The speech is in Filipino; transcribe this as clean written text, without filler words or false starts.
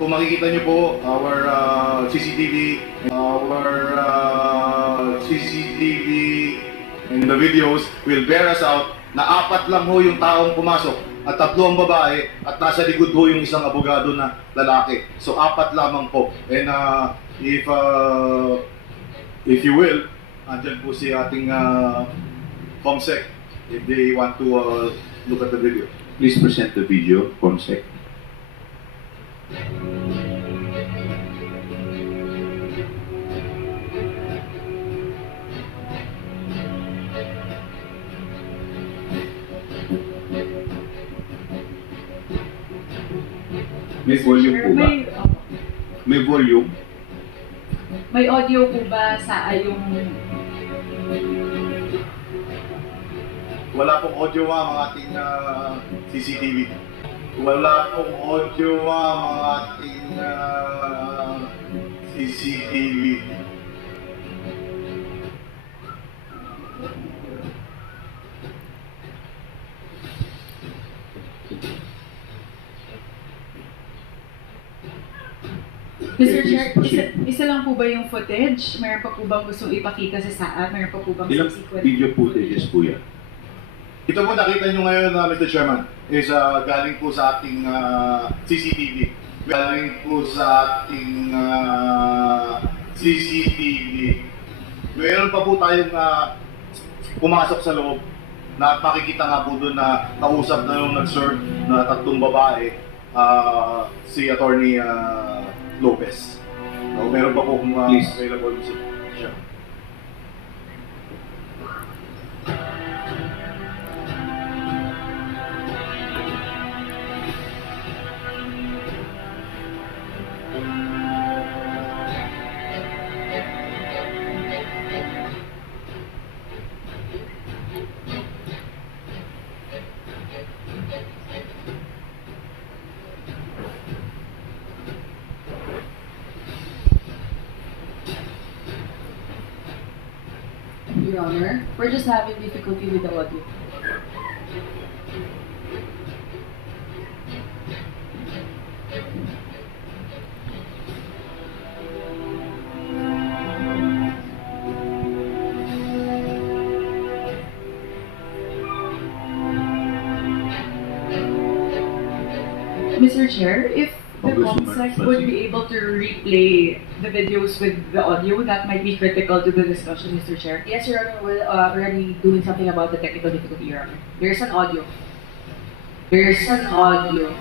kung makikita niyo po, our CCTV and the videos will bear us out na 4 lang ho yung taong pumasok at 3 ang babae at nasa likod ho yung isang abogado na lalaki. So 4 lamang po. And if you will, andyan po si ating COMSEC if they want to look at the video. Please present the video, COMSEC. May volume po ba? May volume? May audio po ba sa yung... Wala pong audio ang ating CCTV. Wala pong audio ang ating CCTV. Mr. Chair, isa lang po ba yung footage? Meron pa po bang gustong ipakita sa SAA? Meron pa po bang Ilang subsequent? video footages po yan? Ito po nakita nyo ngayon, Mr. Chairman, is galing po sa ating CCTV. Galing po sa ating CCTV. Mayroon pa po tayong pumasok sa loob na makikita nga po doon na kausap na yung nag-serve na 3 babae, si Attorney Lopez. Meron pa po kung available siya. Your Honor, we're just having difficulty with the audio. Mr. Chair, if the COMSEC would be able to replay the videos with the audio, that might be critical to the discussion, Mr. Chair. Yes, Your Honor, we're already doing something about the technical difficulty, Your Honor. There's an audio. There's an audio.